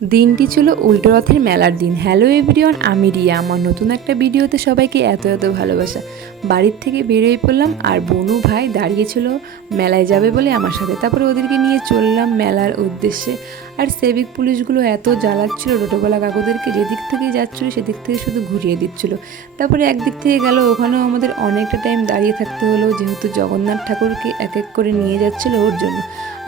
দিনটি ছিল উল্টো রথের মেলার দিন। হ্যালো এভরিওয়ান, আমি রিয়া। আমার নতুন একটা ভিডিওতে সবাইকে এত ভালোবাসা। বাড়ির থেকে বেরিয়ে পড়লাম, আর বনু ভাই দাঁড়িয়েছিল মেলায় যাবে বলে আমার সাথে। তারপরে ওদেরকে নিয়ে চললাম মেলার উদ্দেশ্যে। আর সেভিক পুলিশগুলো এত জ্বালাচ্ছিল টোটোওয়ালা কাকুদেরকে, যেদিক থেকে যাচ্ছিলো সেদিক থেকে শুধু ঘুরিয়ে দিচ্ছিল। তারপরে একদিক থেকে গেল, ওখানেও আমাদের অনেকটা টাইম দাঁড়িয়ে থাকতে হলো, যেহেতু জগন্নাথ ঠাকুরকে এক এক করে নিয়ে যাচ্ছিলো ওর জন্য।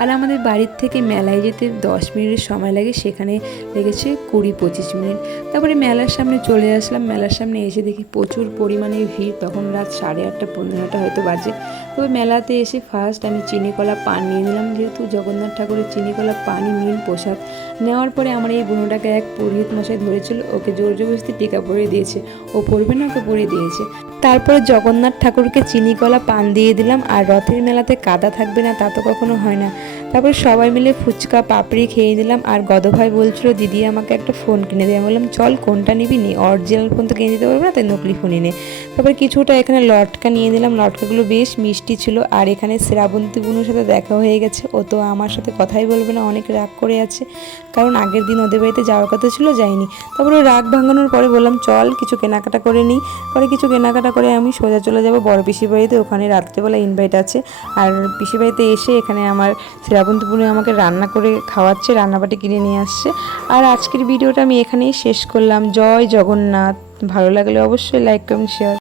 আর আমাদের বাড়ির থেকে মেলায় যেতে 10 মিনিটের সময় লাগে, সেখানে লেগেছে 20-25 মিনিট। তারপরে মেলার সামনে চলে আসলাম। মেলার সামনে এসে দেখি প্রচুর পরিমাণে ভিড়। তখন রাত 8:30-9টা হয়তো বাজে। তবে মেলাতে এসে ফার্স্ট আমি চিনিকলা পান নিয়ে নিলাম, যেহেতু জগন্নাথ ঠাকুরের চিনিকলা পানই নীল প্রসাদ। নেওয়ার পরে আমার এই বোনটাকে এক পুরোহিত মশাই ধরেছিল, ওকে জোর জবরদস্তি টিকা পরিয়ে দিয়েছে। ও পড়বে না, ওকে পরিয়ে দিয়েছে। তারপরে জগন্নাথ ঠাকুরকে চিনিকলা পান দিয়ে দিলাম। আর রথের মেলাতে কাদা থাকবে না তা তো কখনো হয় না। তারপর সবাই মিলে ফুচকা পাপড়ি খেয়ে দিলাম। আর গদভাই বলছিল দিদি আমাকে একটা ফোন কিনে দেয়। আমি বললাম চল, কোনটা নিবি নি, অরিজিনাল ফোন তো কিনে দিতে পারবো না, তাই নকলি ফোনই নে। তারপর কিছুটা এখানে লটকা নিয়ে দিলাম। লটকাগুলো বেশ মিষ্টি ছিল। আর এখানে শ্রাবন্তী বুনুর সাথে দেখা হয়ে গেছে। ও তো আমার সাথে কথাই বলবে না, অনেক রাগ করে আছে, কারণ আগের দিন ওদের বাড়িতে যাওয়ার কথা ছিল, যাইনি। তারপরে রাগ ভাঙানোর পরে বললাম চল কিছু কেনাকাটা করে নিই। পরে কিছু কেনাকাটা করে আমি সোজা চলে যাব বড় পিসির বাড়িতে। ওখানে রাত্রেবেলা ইনভাইট আছে। আর পিসির বাড়িতে এসে এখানে আমার শ্রাবন্তী বুনু আমাকে রান্না করে খাওয়াচ্ছে, রান্নাবাটি কিনে নিয়ে আসছে। আর আজকের ভিডিওটা আমি এখানেই শেষ করলাম। জয় জগন্নাথ। ভালো লাগলে অবশ্যই লাইক কমেন্ট শেয়ার।